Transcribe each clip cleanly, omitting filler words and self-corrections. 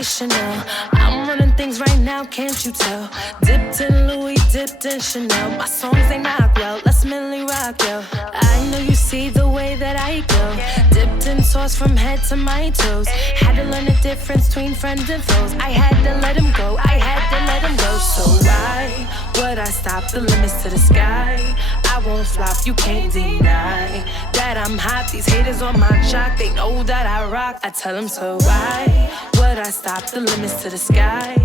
Chane'l. I'm running things right now, can't you tell? Dipped in Louis, dipped in Chanel. My songs, they knock well, let's Millie rock, yo. I know you see the way that I go. Dipped in sauce from head to my toes. Had to learn the difference between friends and foes. I had to let him go, I had to let him go. So why would I stop the limits to the sky? I won't flop, you can't deny that I'm hot. These haters on my jock, they know that I rock. I tell them so. Why would I stop the limits to the sky?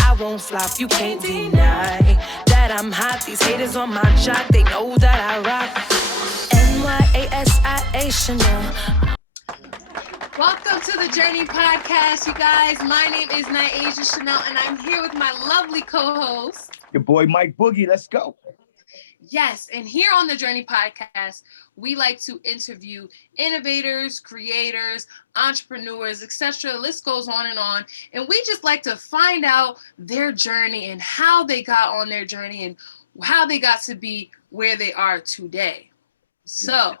I won't flop, you can't deny that I'm hot. These haters on my jock, they know that I rock. Nyasia Chane'l. Welcome to the Journey Podcast, you guys. My name is Nyasia Chane'l, and I'm here with my lovely co-host, your boy Mike Boogie. Let's go. Yes, and here on the Journey Podcast, we like to interview innovators, creators, entrepreneurs, etc. The list goes on, and we just like to find out their journey and how they got on their journey and how they got to be where they are today. So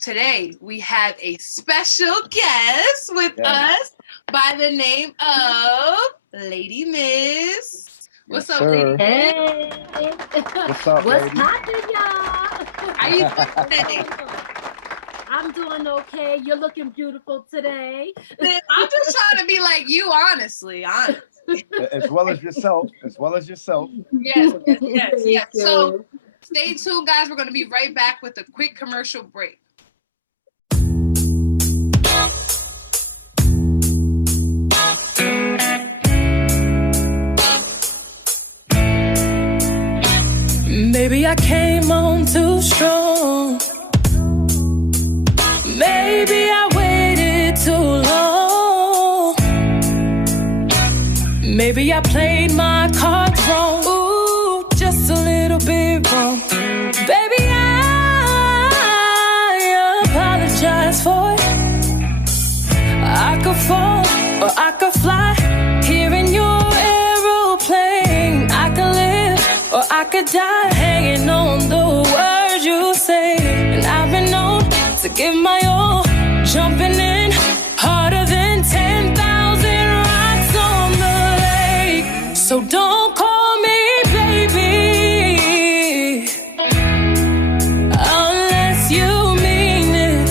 today we have a special guest with us by the name of Lady Miz. What's up, Lady? Hey. What's up, What's lady? happening, y'all? How you doing today? I'm doing okay. You're looking beautiful today. I'm just trying to be like you, honestly. As well as yourself. Yes. So stay tuned, guys. We're going to be right back with a quick commercial break. Maybe I came on too strong. Maybe I waited too long. Maybe I played my cards wrong. Ooh, just a little bit wrong. Baby, I apologize for it. I could fall or I could fly. Here in your aeroplane, I could live or I could die, hanging on the words you say. And I've been known to give my all, jumping in harder than 10,000 rocks on the lake. So don't call me baby unless you mean it.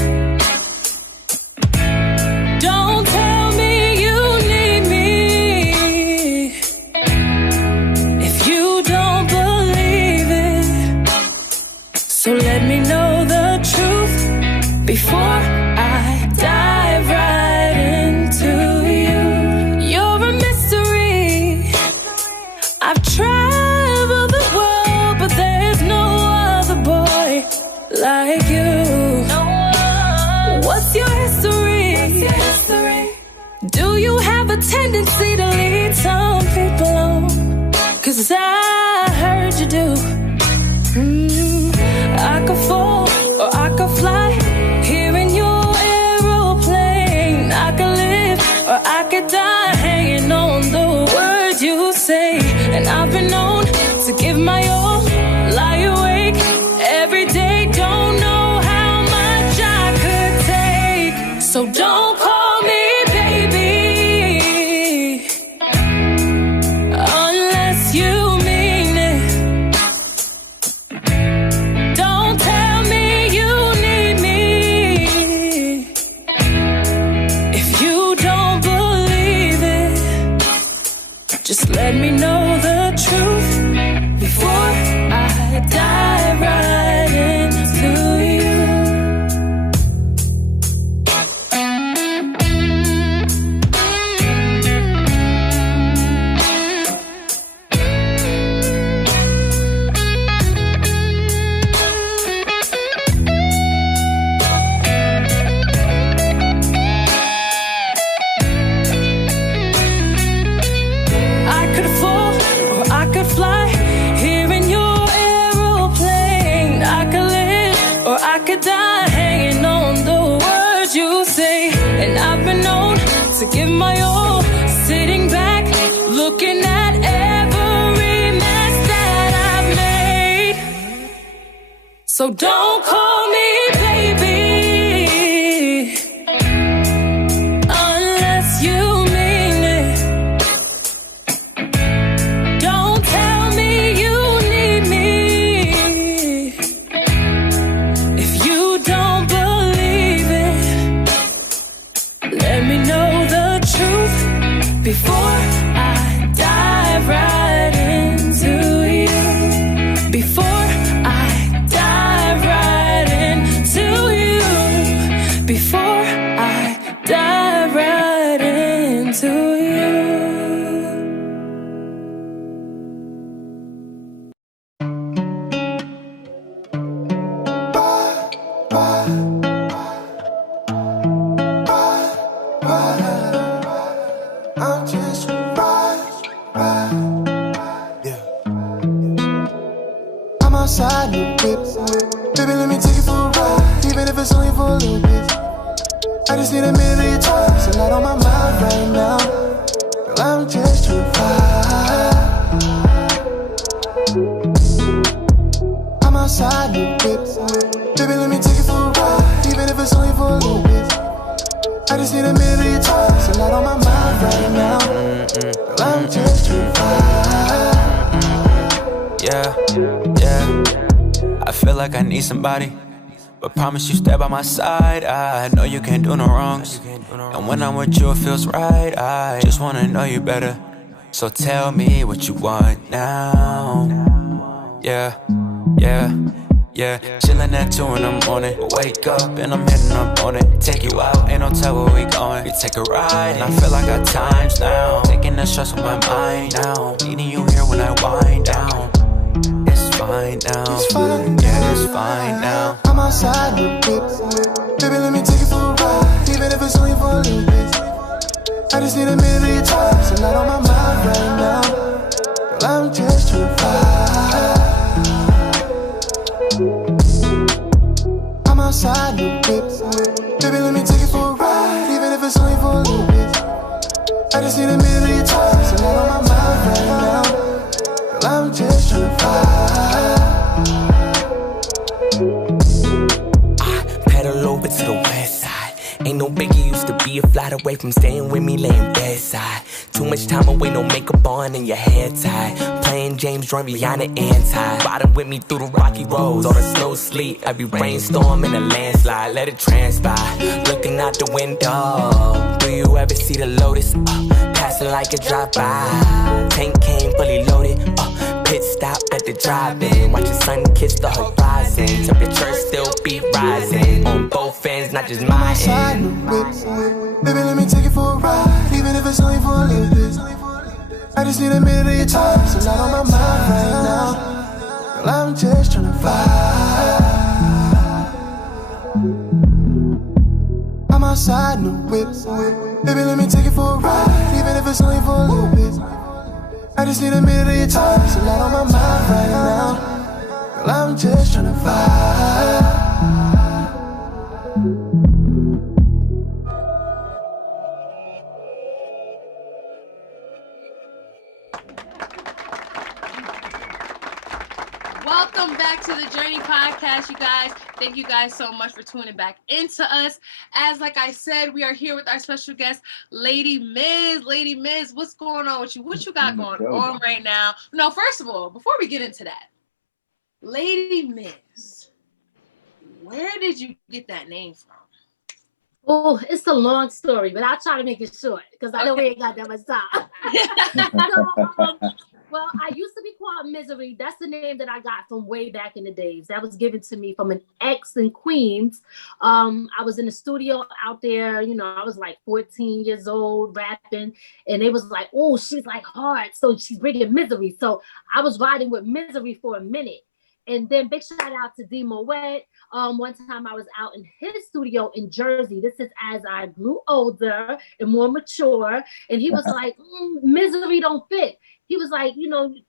Don't tell me you need me if you don't believe it. So let me know the truth before I dive right into you. You're a mystery. I've traveled the world, but there's no other boy like you. What's your history? Do you have a tendency to lead some people on? 'Cause I heard you do. I could fall or I could fly. Here in your aeroplane, I could live or I could die, hanging on the words you say. And I've been known to give my all, lie awake every day. Don't know how much I could take. So don't call me baby unless you mean it. Don't tell me you need me if you don't believe it. Just let me know the truth before I dive right into you. I could fall or I could fly. Here in your aeroplane, I could live or I could die, hanging on the words you say. And I've been known to give my all, sitting back, looking at every mess that I've made. So don't call me baby unless you mean outside, no whip. Baby, let me take you for a ride, even if it's only for a little bit. I just need a minute of your time, it's a lot on my mind right now. Girl, I'm just tryna vibe. I'm outside, no whip. Baby, let me take you for a ride, even if it's only for a little bit. I just need a minute of your time, it's a lot on my mind right now. Girl, I'm just tryna vibe. Yeah. I feel like I need somebody, but promise you stay by my side. I know you can't do no wrongs, and when I'm with you it feels right. I just wanna know you better, so tell me what you want now. Yeah. Chillin' at 2 in the morning, wake up and I'm heading up on it. Take you out, ain't no tell where we going. We take a ride and I feel like got times now. Taking the stress off my mind now, needing you here when I wind down. It's fine now, yeah, it's fine now. I'm outside, no whip. Baby, let me take you for a ride, even if it's only for a little bit. I just need a minute of your time, it's a lot on my mind right now. Girl, I'm just tryna vibe. I'm outside, no whip. Baby, let me take you for a ride, even if it's only for a little bit. I just need a minute of your time, it's a lot on my mind right now. Girl, I'm just tryna vibe. Pedal over to the west side. Ain't no biggie, used to be a flight away from staying with me, laying bedside. Too much time away, no makeup on and your hair tied. Playing James, join beyond the anti. Riding with me through the rocky roads, all the snow, sleet. Every rainstorm and a landslide, let it transpire. Looking out the window, do you ever see the Lotus? Passing like a drive-by. Tank came fully loaded. Pit stop at the drive-in, watch the sun kiss the horizon. Temperature still be rising on both ends, not just my end. Baby, let me take you for a ride, even if it's only for a little bit. I just need a minute of your time, it's a lot on my mind right now. Girl, I'm just tryna vibe. I'm outside, no whip. Baby, let me take you for a ride, even if it's only for a little bit. I just need a minute of your time, it's a lot on my mind right now. Girl, I'm just tryna vibe. Welcome back to the Journey Podcast, you guys. Thank you guys so much for tuning back into us. As like I said, we are here with our special guest, Lady Miz. Lady Miz, what's going on with you? What you got going on right now? No, first of all, before we get into that, Lady Miz, where did you get that name from? Oh, it's a long story, but I'll try to make it short because I know we ain't got that much time. Well, I used to be called Misery. That's the name that I got from way back in the days. That was given to me from an ex in Queens. I was in the studio out there, I was like 14 years old rapping, and they was like, oh, she's like hard, so she's bringing Misery. So I was riding with Misery for a minute. And then big shout out to D Moet. One time I was out in his studio in Jersey. This is as I grew older and more mature. And he was like, Misery don't fit. He was like,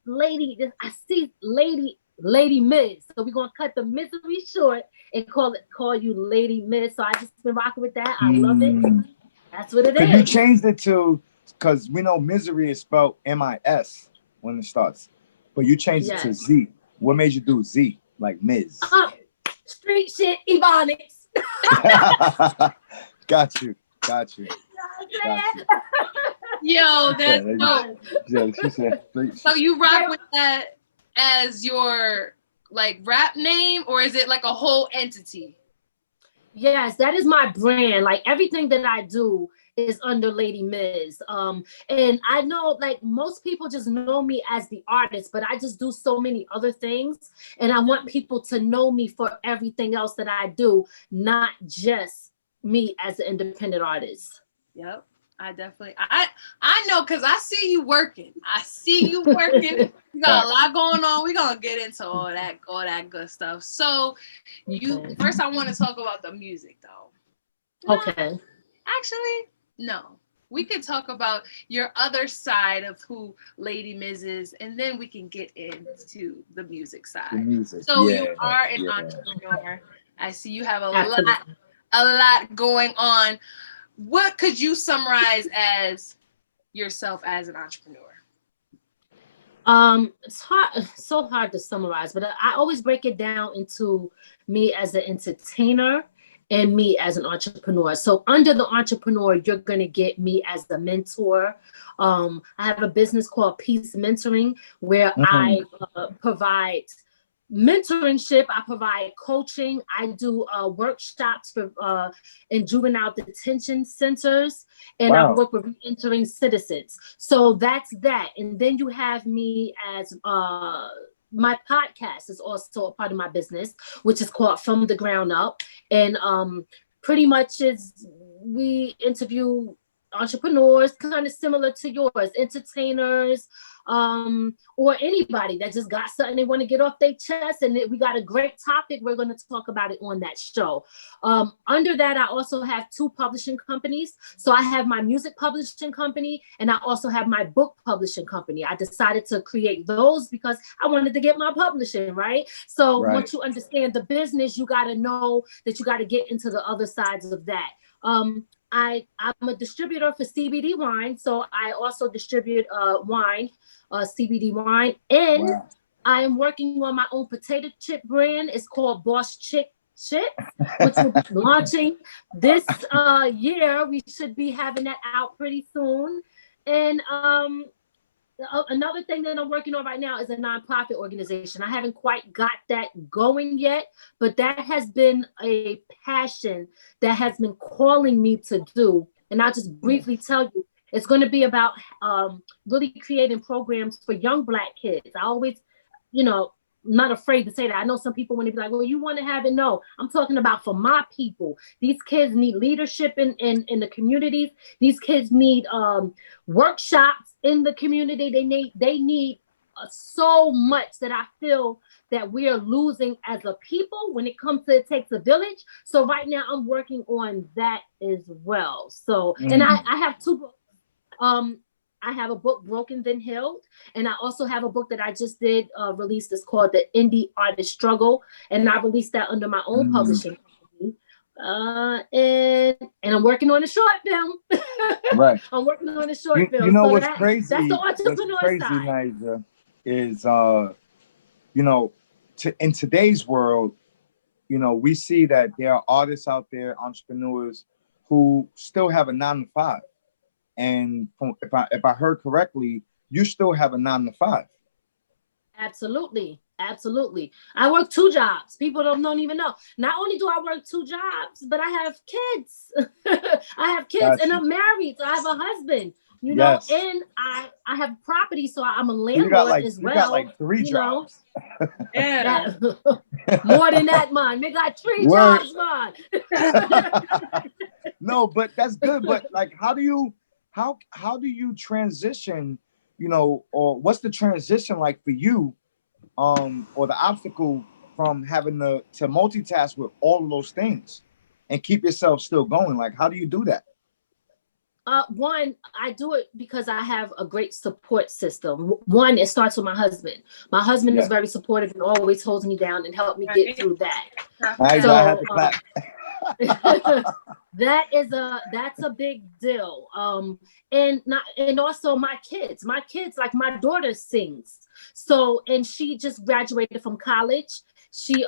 lady, I see Lady Miz. So we're going to cut the Misery short and call you Lady Miz. So I just been rocking with that. I love it. That's what it is. You changed it to, because we know Misery is spelled M-I-S when it starts. But you changed it to Z. What made you do Z, like Miz? Street shit, Ebonics. Got you. Yo, that's dope. Yeah, she said. So you rock with that as your like rap name, or is it like a whole entity? Yes, that is my brand. Like everything that I do is under Lady Miz. And I know like most people just know me as the artist, but I just do so many other things. And I want people to know me for everything else that I do, not just me as an independent artist. Yep. I definitely, I know, because I see you working. You got a lot going on. We're going to get into all that good stuff. So first I want to talk about the music though. Okay. Actually, no. we could talk about your other side of who Lady Miz is, and then we can get into the music side. The music. So yeah, you are an yeah. entrepreneur. I see you have Absolutely. a lot going on. What could you summarize as yourself as an entrepreneur? It's hard, so hard to summarize, but I always break it down into me as an entertainer and me as an entrepreneur. So under the entrepreneur, you're gonna get me as a mentor. I have a business called Peace Mentoring, where I provide mentorship, I provide coaching, I do workshops for in juvenile detention centers, and I work with entering citizens. So that's that. And then you have me as my podcast is also a part of my business, which is called From the Ground Up. And pretty much is we interview entrepreneurs, kind of similar to yours, entertainers, or anybody that just got something they want to get off their chest. And we got a great topic. We're going to talk about it on that show. Under that, I also have 2 publishing companies. So I have my music publishing company, and I also have my book publishing company. I decided to create those because I wanted to get my publishing, right? So once you understand the business, you got to know that you got to get into the other sides of that. I'm a distributor for CBD wine, so I also distribute wine, CBD wine, and I am working on my own potato chip brand. It's called Boss Chick Chip, which will be launching this year. We should be having that out pretty soon. And another thing that I'm working on right now is a nonprofit organization. I haven't quite got that going yet, but that has been a passion that has been calling me to do. And I'll just briefly tell you, it's going to be about really creating programs for young Black kids. I always, not afraid to say that. I know some people want to be like, well, you want to have it. No, I'm talking about for my people. These kids need leadership in the communities. These kids need workshops in the community. They need so much that I feel that we are losing as a people when it comes to It Takes a Village. So right now I'm working on that as well. So, and I have 2 books. I have a book, Broken Then Healed, and I also have a book that I just did release that's called The Indie Artist Struggle, and I released that under my own publishing company. And I'm working on a short film. Right. I'm working on a short film. You know so what's crazy? That's the entrepreneur side. Nyasia, is in today's world, we see that there are artists out there, entrepreneurs who still have a 9-to-5. And if I heard correctly, you still have a 9-to-5. Absolutely. I work 2 jobs. People don't even know. Not only do I work 2 jobs, but I have kids. And I'm married. So I have a husband, and I have property. So I'm a landlord as well. You got like 3 jobs. Yeah. More than that, man. They got 3 jobs, man. No, but that's good. But like, how do you transition, or what's the transition like for you, or the obstacle from having to multitask with all of those things and keep yourself still going? Like, how do you do that? One, I do it because I have a great support system. One, it starts with my husband. My husband is very supportive and always holds me down and helped me get through that. I had to clap. That's a big deal. And also my kids, like my daughter sings. So, and she just graduated from college. She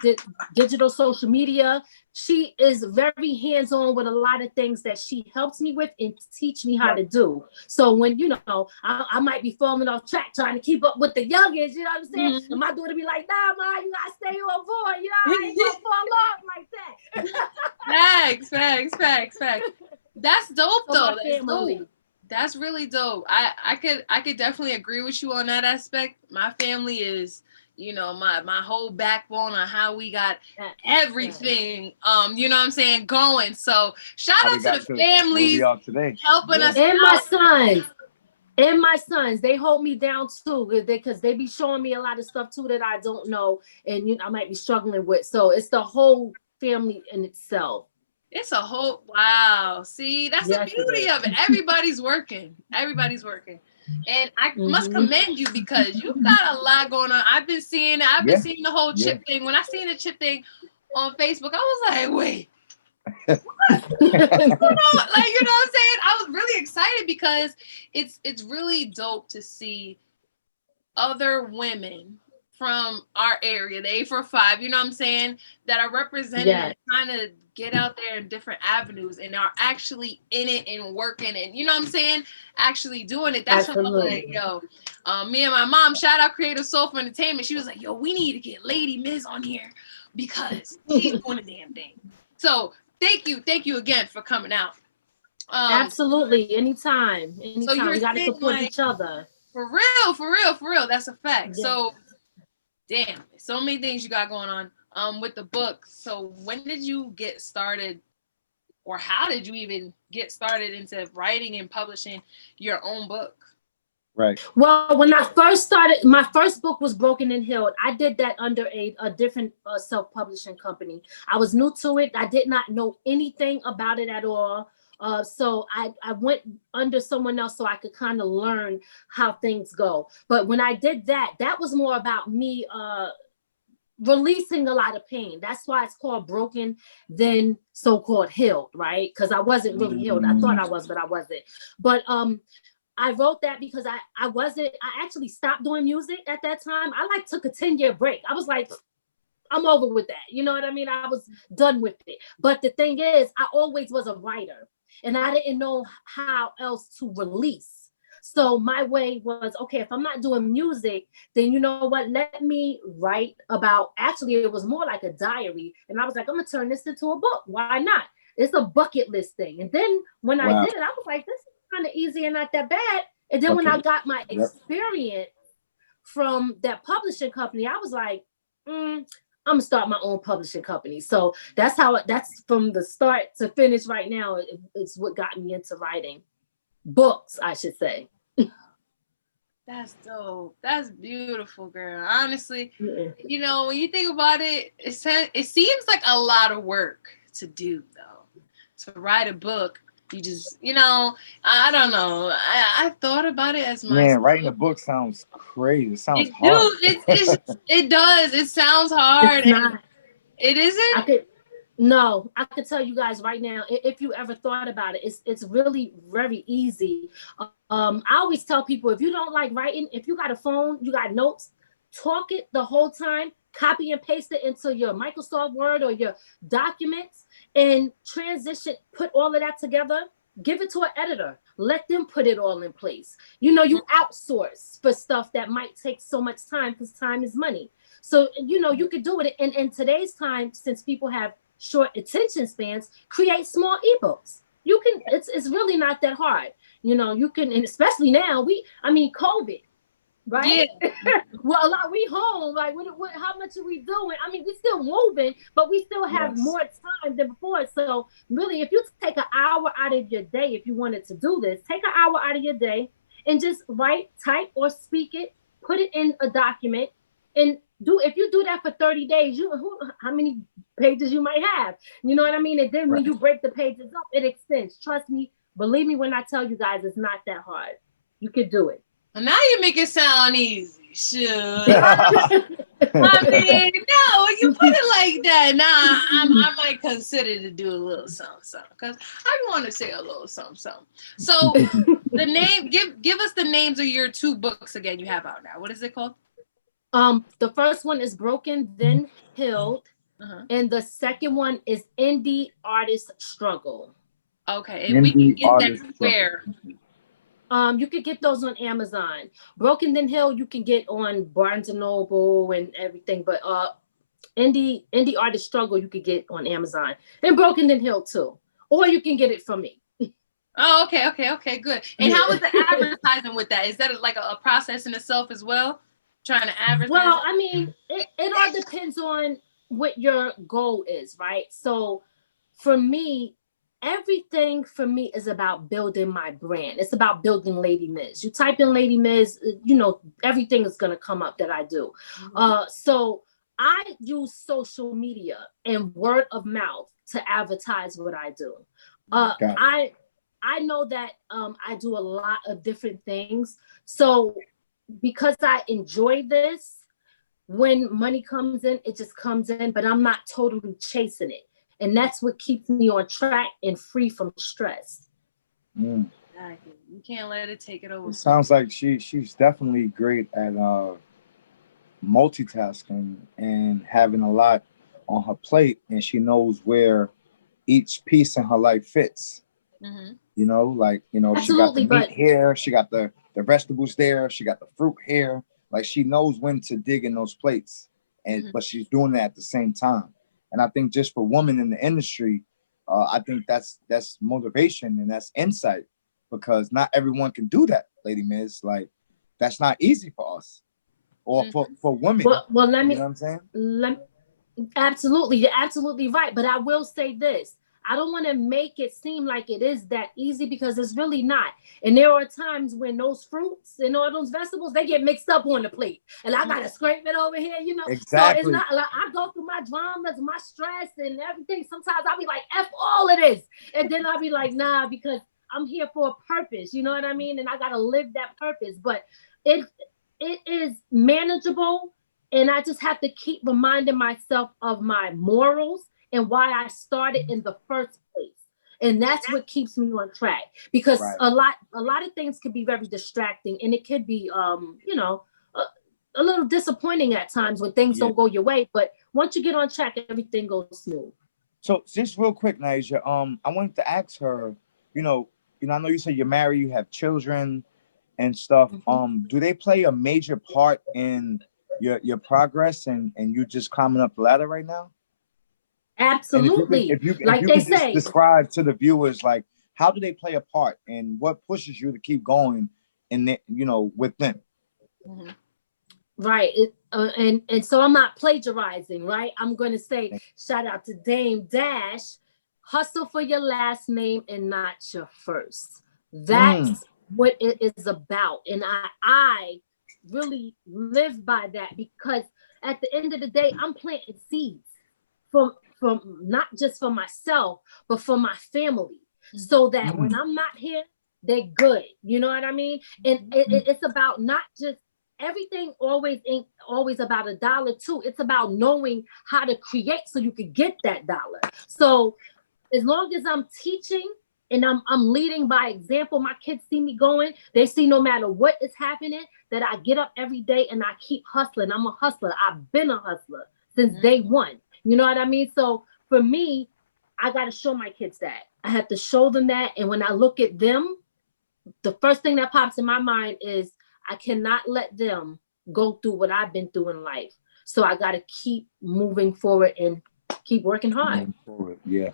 did digital social media. She is very hands-on with a lot of things that she helps me with and teach me how to do. So when, I might be falling off track trying to keep up with the youngins, you know what I'm saying? Mm-hmm. And my daughter be like, nah, Ma, you gotta stay on board. I ain't gonna fall off like that. Facts. That's dope though. That's dope. That's really dope. I could definitely agree with you on that aspect. My family is, my whole backbone on how we got everything, you know what I'm saying, going. So shout out to the families helping us. And my sons, they hold me down too, because they be showing me a lot of stuff too that I don't know, and I might be struggling with. So it's the whole family in itself. It's a whole, wow. See, that's the beauty of it. Everybody's working. Everybody's working. And I must commend you because you've got a lot going on. I've been seeing it. I've been seeing the whole chip thing. When I seen the chip thing on Facebook, I was like, wait. What? You know what I'm saying? I was really excited because it's really dope to see other women from our area, the A45, you know what I'm saying, that are represented and trying to get out there in different avenues and are actually in it and working and, you know what I'm saying, actually doing it. That's what I was like, yo, me and my mom, shout out Creative Soul for Entertainment. She was like, yo, we need to get Lady Miz on here because she's doing a damn thing. So thank you again for coming out. Absolutely, anytime. So we gotta support each other. For real. That's a fact. Yeah. So, damn, so many things you got going on with the book. So when did you get started, or how did you even get started into writing and publishing your own book? Right. Well, when I first started, my first book was Broken and Healed. I did that under a different self-publishing company. I was new to it. I did not know anything about it at all. So I went under someone else so I could kind of learn how things go. But when I did that, that was more about me releasing a lot of pain. That's why it's called Broken, then so-called Healed, right? Because I wasn't really healed. I thought I was, but I wasn't. But I wrote that because I actually stopped doing music at that time. I took a 10-year break. I was like, I'm over with that. You know what I mean? I was done with it. But the thing is, I always was a writer. And I didn't know how else to release. So my way was, okay, if I'm not doing music, then you know what? Let me write about, actually, it was more like a diary. And I was like, I'm going to turn this into a book. Why not? It's a bucket list thing. And then when I did it, I was like, this is kind of easy and not that bad. And then when I got my experience from that publishing company, I was like, I'm gonna start my own publishing company. So that's from the start to finish right now. It's what got me into writing books, I should say. That's dope. That's beautiful, girl. Honestly, you know, when you think about it, it seems like a lot of work to do, though. To write a book, you just, you know, I don't know. I thought about it as my writing a book sounds crazy. It sounds hard. It does. It sounds hard. It's not. It isn't? I could tell you guys right now, if you ever thought about it, it's really very easy. I always tell people, if you don't like writing, if you got a phone, you got notes, talk it the whole time, copy and paste it into your Microsoft Word or your documents, and transition, put all of that together, give it to an editor, let them put it all in place. You know, you outsource for stuff that might take so much time because time is money. So, you know, you could do it. And in today's time, since people have short attention spans, create small ebooks. You can, it's really not that hard. You know, you can, and especially now, COVID, right? Yeah. Well, we home, like, how much are we doing? I mean, we still moving, but we still have more time than before. So really, if you take an hour out of your day, if you wanted to do this, take an hour out of your day and just write, type, or speak it, put it in a document, and if you do that for 30 days, how many pages you might have, you know what I mean? And then when you break the pages up, it extends. Trust me, believe me when I tell you guys, it's not that hard. You could do it. Well, now you make it sound easy. Sure. I mean, no, you put it like that. Nah, I might consider to do a little something, because I want to say a little something. So the name, give us the names of your 2 books again you have out now. What is it called? The first one is Broken, Then Healed. And the second one is Indie Artist Struggle. Okay, and we can get that where? You could get those on Amazon. Broken Then Healed, you can get on Barnes & Noble and everything, but Indie Artist Struggle, you could get on Amazon. And Broken Then Healed too. Or you can get it from me. Oh, okay, good. And how is the advertising with that? Is that like a process in itself as well? Trying to advertise? Well, I mean, it all depends on what your goal is, right? So for me, everything for me is about building my brand. It's about building Lady Miz. You type in Lady Miz, you know, everything is going to come up that I do. So I use social media and word of mouth to advertise what I do. I know that I do a lot of different things. So because I enjoy this, when money comes in, it just comes in, but I'm not totally chasing it. And that's what keeps me on track and free from stress. You can't let it take it over. It sounds like she's definitely great at multitasking and having a lot on her plate, and she knows where each piece in her life fits. You know, like, you know, Absolutely, she got the meat here, she got the vegetables there, she got the fruit here. Like, she knows when to dig in those plates, and but she's doing that at the same time. And I think just for women in the industry, I think that's motivation and that's insight, because not everyone can do that, Lady Miz. Like, that's not easy for us or for women. Well, let me, you know what I'm saying? Absolutely, you're absolutely right. But I will say this. I don't want to make it seem like it is that easy, because it's really not. And there are times when those fruits and all those vegetables, they get mixed up on the plate. And I got to scrape it over here, you know? Exactly. So it's not like I go through my dramas, my stress and everything. Sometimes I'll be like, F all of this. And then I'll be like, nah, because I'm here for a purpose. You know what I mean? And I got to live that purpose. But it is manageable. And I just have to keep reminding myself of my morals and why I started in the first place. And that's what keeps me on track, because a lot of things can be very distracting, and it could be, you know, a little disappointing at times when things don't go your way. But once you get on track, everything goes smooth. So just real quick, Nyasia, I wanted to ask her, you know, I know you said you're married, you have children and stuff. Do they play a major part in your progress and you just climbing up the ladder right now? Absolutely. If you like can they just say, describe to the viewers, like, how do they play a part and what pushes you to keep going in, you know, with them? Right. And so I'm not plagiarizing, right? I'm going to say, shout out to Dame Dash, hustle for your last name and not your first. That's what it is about. And I really live by that, because at the end of the day, I'm planting seeds from not just for myself, but for my family, so that when I'm not here, they're good. You know what I mean? And it's about not just, everything always ain't always about $1 too. It's about knowing how to create so you can get that dollar. So as long as I'm teaching and I'm leading by example, my kids see me going, they see no matter what is happening, that I get up every day and I keep hustling. I'm a hustler. I've been a hustler since day one. You know what I mean? So for me, I got to show my kids that. I have to show them that. And when I look at them, the first thing that pops in my mind is I cannot let them go through what I've been through in life. So I got to keep moving forward and keep working hard. Yeah,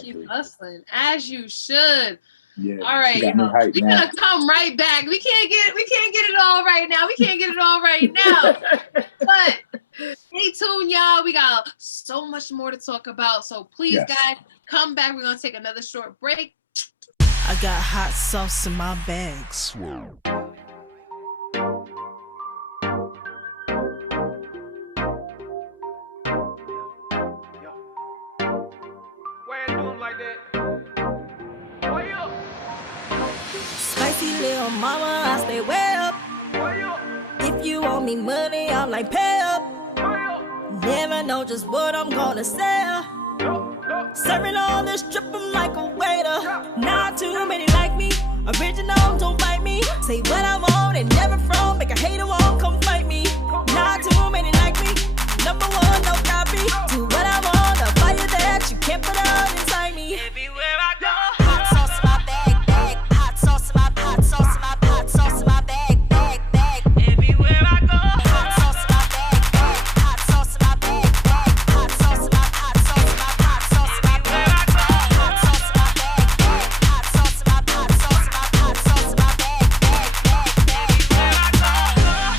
keep hustling, as you should. Yeah. All right, we're gonna come right back. We can't get it all right now. But stay tuned, y'all. We got so much more to talk about. So please, guys, come back. We're gonna take another short break. I got hot sauce in my bags. Spicy little mama, I stay way up. If you owe me money, I'm like, pay up. Never know just what I'm gonna sell. Serving all this trip, I'm like a waiter. Not too many like me. Original, don't bite me. Say what I'm on and never from. Make a hater won't come fight me. Not too many like me. Number one, no copy. Do what I'm on, a fire that you can't put out inside me. Everywhere I go. Hot sauce in my bag. Hot sauce in my hot sauce in my hot sauce in my bag. Everywhere I go. Hot sauce in my bag. Hot sauce in my bag. Hot sauce in my hot sauce in my hot sauce in my bag. Hot sauce in my bag. Hot sauce in my hot sauce in my hot sauce in my bag. Everywhere I go.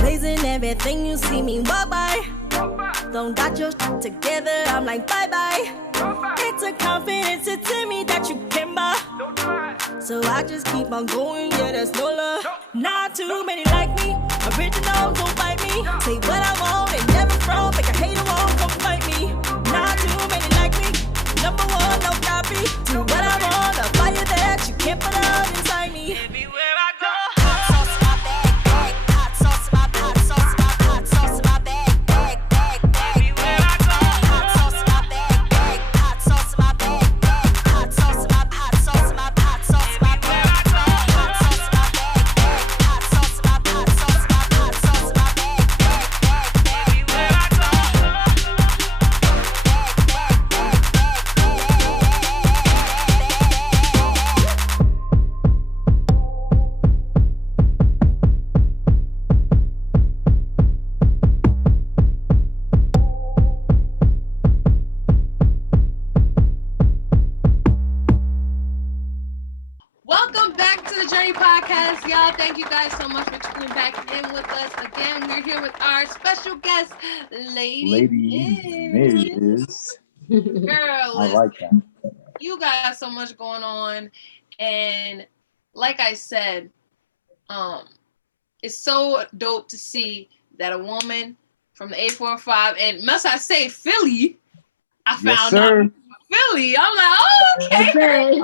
Blazing everything you see me walk by. Don't got your shit together, I'm like bye-bye. It's a confidence, it's in me that you can buy. So I just keep on going, yeah, there's no love. Not too many like me. Original, don't fight me. Say what I want and never from. Make a hater won't come fight me. Not too many like me. Number one, no copy. Do what I want, a fire that you can't put out inside me. Everywhere I go. Hot sauce in my bag. Hot sauce in my hot sauce in my hot sauce in my bag. Everywhere I go. Hot sauce in my bag. Hot sauce in my bag. Hot sauce in my hot sauce in my hot sauce in my bag. Hot sauce in my bag. Hot sauce in my hot sauce in my hot sauce in my bag. Everywhere I go. Welcome back to the Journey Podcast, y'all. Thank you guys so much for tuning back in with us. Again, we're here with our special guest, Lady Miz. Girl, I like that. you got so much going on, and like I said, it's so dope to see that a woman from the 845, and must I say Philly, I Yes, found sir. out Philly. I'm like, oh, okay. Okay.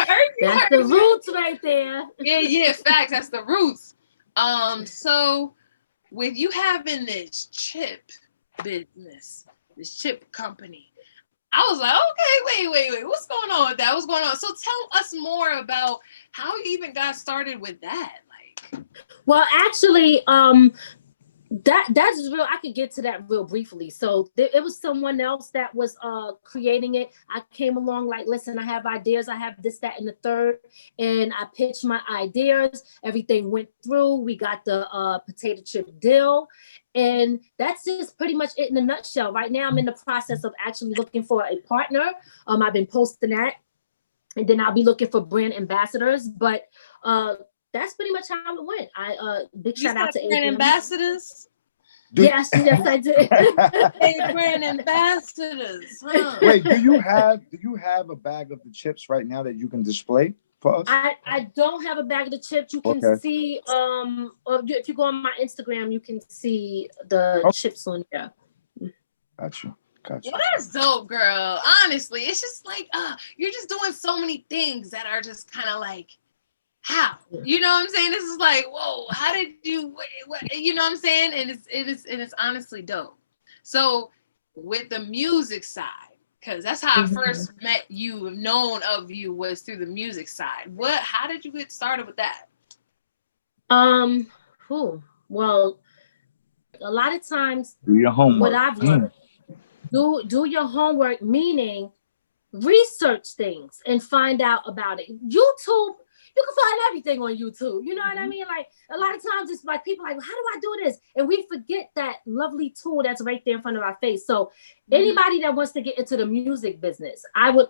Heard you, That's heard the you. roots right there. Yeah, facts. That's the roots. So with you having this chip business, this chip company, I was like, okay, wait, what's going on with that? What's going on? So tell us more about how you even got started with that. Like, Well, actually, that's real. I could get to that real briefly. So it was someone else that was creating it. I came along like, listen, I have ideas. I have this, that, and the third. And I pitched my ideas. Everything went through. We got the potato chip deal. And that's just pretty much it in a nutshell. Right now, I'm in the process of actually looking for a partner. I've been posting that. And then I'll be looking for brand ambassadors. But that's pretty much how it went. Big you shout out to brand ABM. ambassadors. Yes, I did. Hey, brand ambassadors. Huh? Wait, do you have a bag of the chips right now that you can display for us? I don't have a bag of the chips. You can Okay. see or if you go on my Instagram, you can see the chips on there. Gotcha. Well, that's dope, girl. Honestly, it's just like you're just doing so many things that are just kind of like, how? You know what I'm saying? This is like, whoa, how did you what, you know what I'm saying? And it's honestly dope. So with the music side, because that's how I first met you, known of you was through the music side. How did you get started with that? Well, a lot of times Do your homework. what I've learned, do your homework, meaning research things and find out about it. YouTube, you can find everything on YouTube. You know what I mean? Like a lot of times it's like people are like, how do I do this? And we forget that lovely tool that's right there in front of our face. So anybody that wants to get into the music business, I would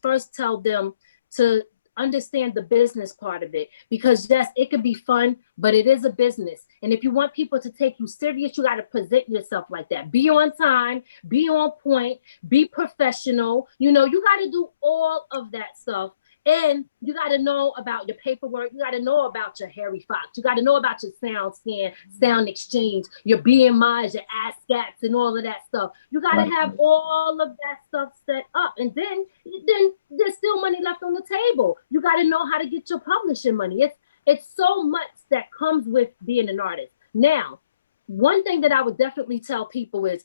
first tell them to understand the business part of it, because yes, it could be fun, but it is a business. And if you want people to take you serious, you got to present yourself like that. Be on time, be on point, be professional. You know, you got to do all of that stuff. And you got to know about your paperwork. You got to know about your Harry Fox. You got to know about your sound scan, sound exchange, your BMIs, your ASCAPs, and all of that stuff. You got to have all of that stuff set up. And then there's still money left on the table. You got to know how to get your publishing money. It's so much that comes with being an artist. Now, one thing that I would definitely tell people is,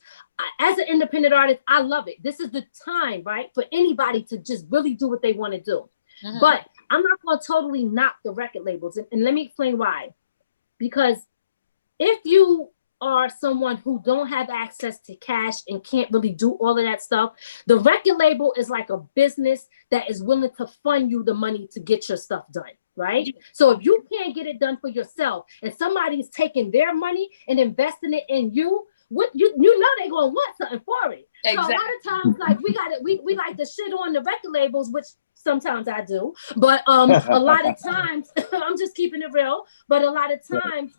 as an independent artist, I love it. This is the time, right, for anybody to just really do what they want to do. But I'm not going to totally knock the record labels. And let me explain why. Because if you are someone who don't have access to cash and can't really do all of that stuff, the record label is like a business that is willing to fund you the money to get your stuff done, right? So if you can't get it done for yourself and somebody's taking their money and investing it in you, what you know they're going to want something for it. Exactly. So a lot of times, like we like to shit on the record labels, which sometimes I do, but a lot of times I'm just keeping it real. But a lot of times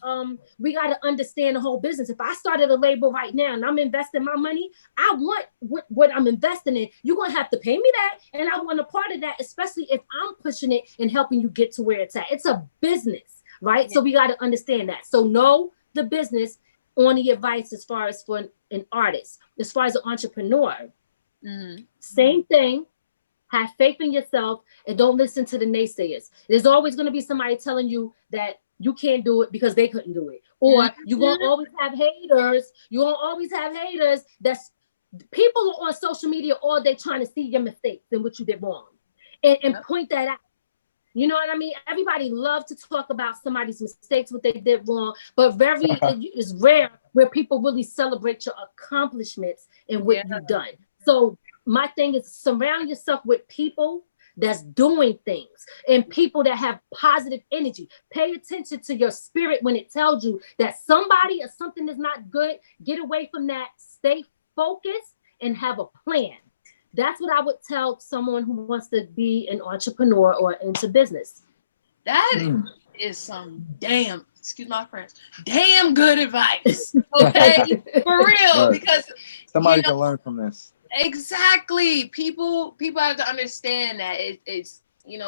we got to understand the whole business. If I started a label right now and I'm investing my money, I want what I'm investing in. You're gonna have to pay me that, and I want a part of that, especially if I'm pushing it and helping you get to where it's at. It's a business. right? So we got to understand that. So know the business on the advice as far as for an artist, as far as an entrepreneur. Same thing. Have faith in yourself and don't listen to the naysayers. There's always going to be somebody telling you that you can't do it because they couldn't do it. Or you're going to always have haters. You're going to always have haters. That's people are on social media all day trying to see your mistakes and what you did wrong and point that out. You know what I mean? Everybody loves to talk about somebody's mistakes, what they did wrong, but it's rare where people really celebrate your accomplishments and what you've done. So my thing is surround yourself with people that's doing things and people that have positive energy. Pay attention to your spirit when it tells you that somebody or something is not good. Get away from that. Stay focused and have a plan. That's what I would tell someone who wants to be an entrepreneur or into business. That is some excuse my French, damn good advice. Okay, for real, because somebody can learn from this. Exactly. People have to understand that it's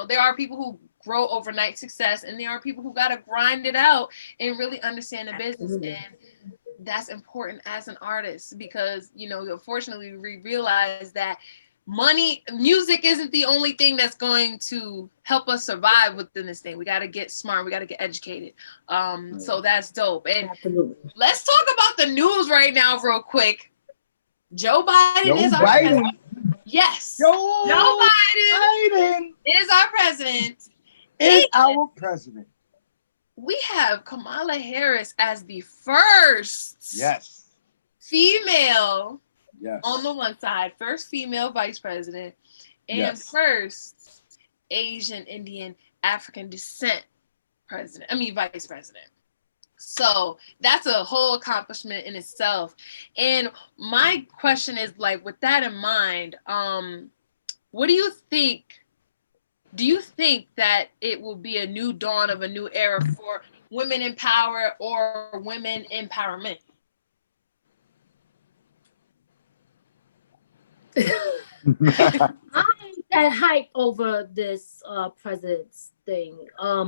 there are people who grow overnight success, and there are people who got to grind it out and really understand the business. And that's important as an artist because, unfortunately we realize that music isn't the only thing that's going to help us survive within this thing. We got to get smart. We got to get educated. So that's dope. And let's talk about the news right now real quick. Joe Biden is our president. Yes. Joe Biden is our president. Is our president. We have Kamala Harris as the first female on the one side, first female vice president, and first Asian, Indian, African descent vice president. So that's a whole accomplishment in itself. And my question is, like, with that in mind, what do you think? Do you think that it will be a new dawn of a new era for women in power or women empowerment? I ain't that hype over this president's thing. I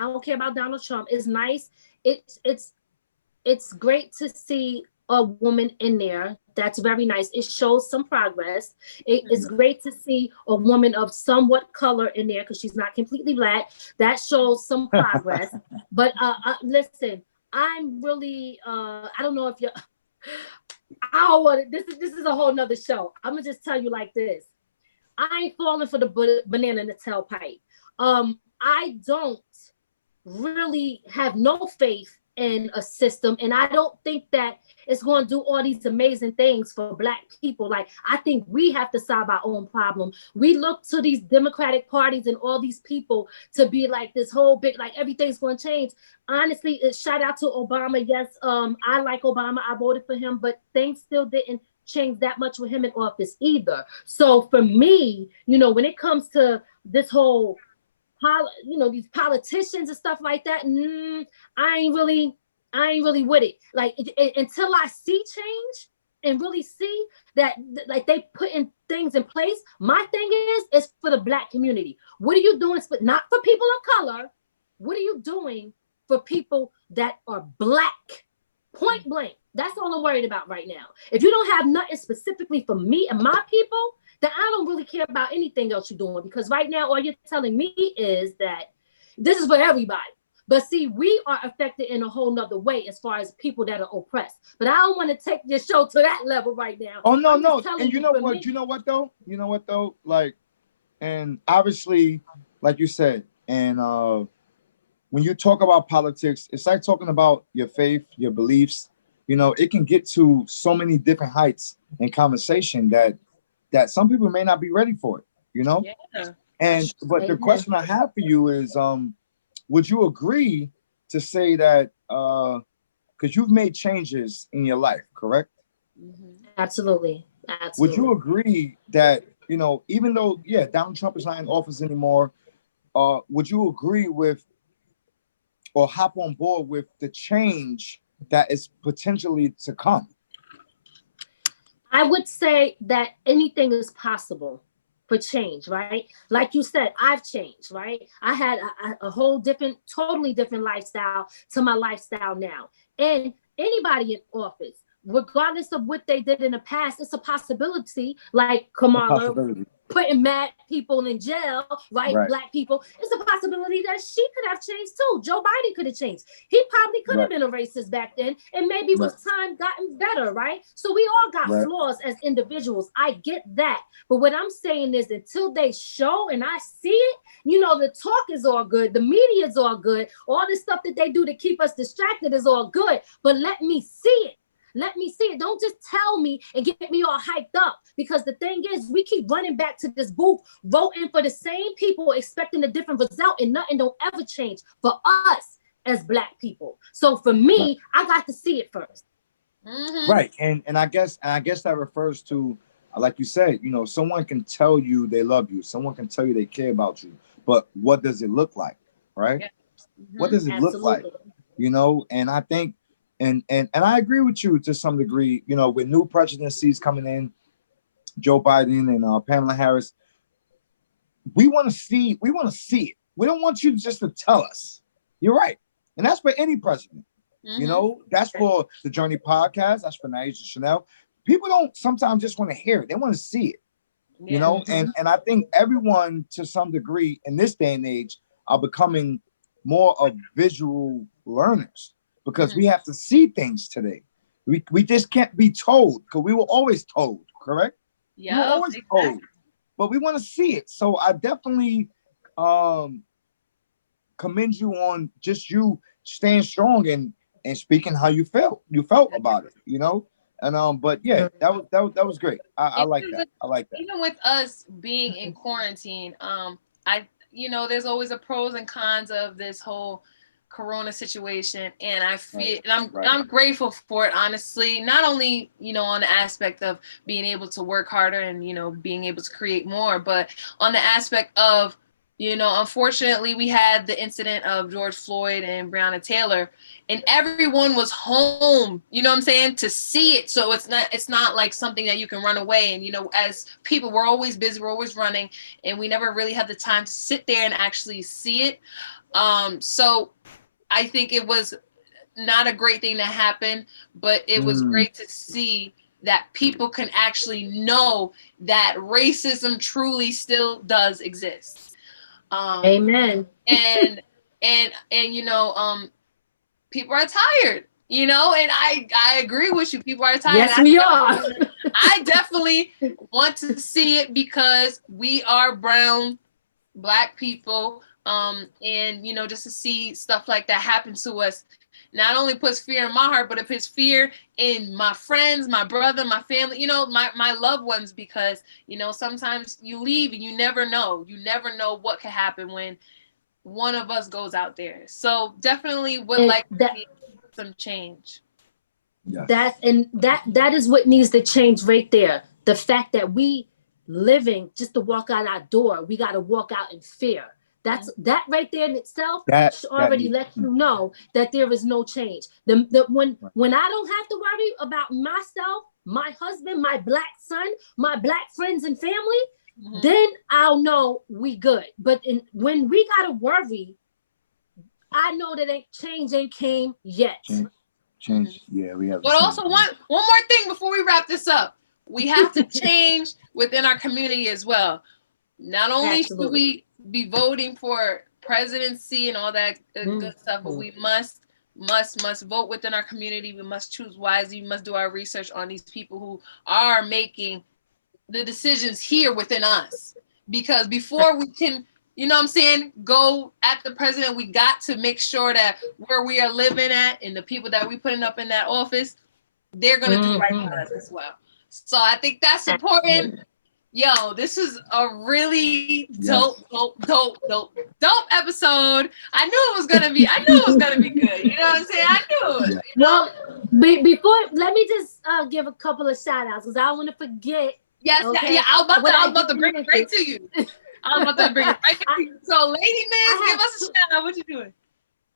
don't care about Donald Trump. It's nice. It's great to see a woman in there. That's very nice. It shows some progress. It's great to see a woman of somewhat color in there because she's not completely black. That shows some progress. But listen, I'm really I don't know if you're this is a whole nother show. I'm gonna just tell you like this. I ain't falling for the banana in the tailpipe. I don't really have no faith in a system, and I don't think that it's going to do all these amazing things for Black people. Like, I think we have to solve our own problem. We look to these Democratic parties and all these people to be like this whole big, like everything's going to change. Honestly, shout out to Obama. Yes, I like Obama. I voted for him, but things still didn't change that much with him in office either. So for me, when it comes to this whole these politicians and stuff like that, I ain't really with it. Like until I see change and really see that like they putting things in place. My thing is for the Black community. What are you doing? Not for people of color. What are you doing for people that are Black? Point blank. That's all I'm worried about right now. If you don't have nothing specifically for me and my people, then I don't really care about anything else you're doing, because right now all you're telling me is that this is for everybody. But see, we are affected in a whole nother way as far as people that are oppressed. But I don't want to take this show to that level right now. Oh, no. And you know what though? Like, and obviously, like you said, and when you talk about politics, it's like talking about your faith, your beliefs. It can get to so many different heights in conversation that some people may not be ready for it, Yeah. But the question I have for you is, would you agree to say that, because you've made changes in your life, correct? Absolutely. Would you agree that, even though, Donald Trump is not in office anymore, would you agree with or hop on board with the change that is potentially to come? I would say that anything is possible for change, right? Like you said, I've changed, right? I had a whole different, totally different lifestyle to my lifestyle now. And anybody in office, regardless of what they did in the past, it's a possibility, like Kamala putting mad people in jail, right? Black people. It's a possibility that she could have changed too. Joe Biden could have changed. He probably could have been a racist back then, and maybe with time gotten better, right? So we all got flaws as individuals. I get that. But what I'm saying is, until they show and I see it, you know, the talk is all good, the media is all good, all the stuff that they do to keep us distracted is all good, but let me see it. Let me see it. Don't just tell me and get me all hyped up, because the thing is, we keep running back to this booth, voting for the same people, expecting a different result, and nothing don't ever change for us as Black people. So for me, I got to see it first. Right. And I guess that refers to, like you said, you know, someone can tell you they love you. Someone can tell you they care about you. But what does it look like? Right? What does it look like? You know, and I think, and I agree with you to some degree, you know, with new presidencies coming in, Joe Biden and Pamela Harris, we want to see it. We don't want you just to tell us. You're right. And that's for any president. You know, that's for the Journey podcast. That's for Nyasia Chane'l. People don't sometimes just want to hear it. They want to see it, you know? And I think everyone to some degree in this day and age are becoming more of visual learners, because we have to see things today. We just can't be told, because we were always told, correct? Yeah, we were always told, but we want to see it. So I definitely commend you on just you staying strong and speaking how you felt about it, you know? And but yeah, that was great. I like that. I like that. Even with us being in quarantine, there's always a pros and cons of this whole Corona situation, and I feel, and I'm grateful for it, honestly. Not only, you know, on the aspect of being able to work harder and, you know, being able to create more, but on the aspect of, you know, unfortunately, we had the incident of George Floyd and Breonna Taylor, and everyone was home, you know what I'm saying, to see it. So it's not like something that you can run away. And, you know, as people, we're always busy, we're always running, and we never really had the time to sit there and actually see it. So I think it was not a great thing to happen, but it was great to see that people can actually know that racism truly still does exist. Amen. And you know, people are tired, you know, and I agree with you. People are tired. Yes, we are. I definitely want to see it, because we are brown Black people. And, you know, just to see stuff like that happen to us, not only puts fear in my heart, but it puts fear in my friends, my brother, my family, you know, my loved ones, because, you know, sometimes you leave and you never know what could happen when one of us goes out there. So definitely would like to see some change. Yes. That is what needs to change right there. The fact that we living just to walk out our door, we got to walk out in fear. That right there in itself already lets you know that there is no change. When I don't have to worry about myself, my husband, my Black son, my Black friends and family, then I'll know we good. But when we gotta worry, I know that change ain't came yet. Change. Yeah, we have. But also one more thing before we wrap this up, we have to change within our community as well. Not only should we be voting for presidency and all that good stuff, but we must vote within our community. We must choose wisely. We must do our research on these people who are making the decisions here within us, because before we can, you know what I'm saying, go at the president, we got to make sure that where we are living at and the people that we putting up in that office, they're going to do right by us as well. So I think that's important. Yo, this is a really dope episode. I knew it was gonna be good. You know what I'm saying? I knew it. Well, before, let me just give a couple of shout outs, because I don't want to forget. Yes, okay? I was about to bring it right to you. So Lady Miz, give us a shout out. What you doing?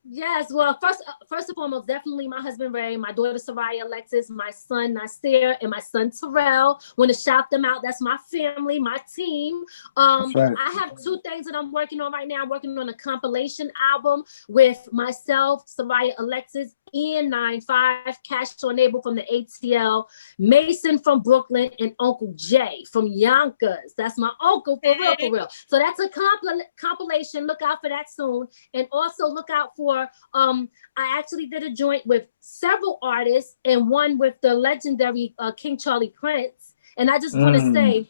Yes, well, first and foremost, definitely my husband Ray, my daughter Soraya Alexis, my son Nasir, and my son Terrell. Want to shout them out. That's my family, my team. That's right. I have two things that I'm working on right now. I'm working on a compilation album with myself, Soraya Alexis, Ian 95, Cash on Able from the ATL, Mason from Brooklyn, and Uncle Jay from Yonkers. That's my uncle for real, for real. So that's a compilation. Look out for that soon. And also look out for I actually did a joint with several artists and one with the legendary King Charlie Prince. And I just want to say,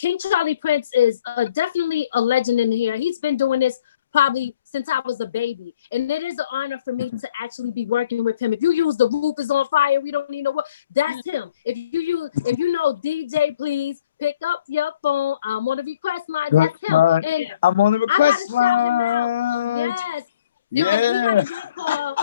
King Charlie Prince is definitely a legend in here. He's been doing this probably since I was a baby. And it is an honor for me to actually be working with him. If you use The Roof is on Fire, we don't need no what, that's him. If you know DJ, please pick up your phone. I'm on the request line. That's him. And I'm on the request line. Shout him out. Yes. Yeah. He had a joint called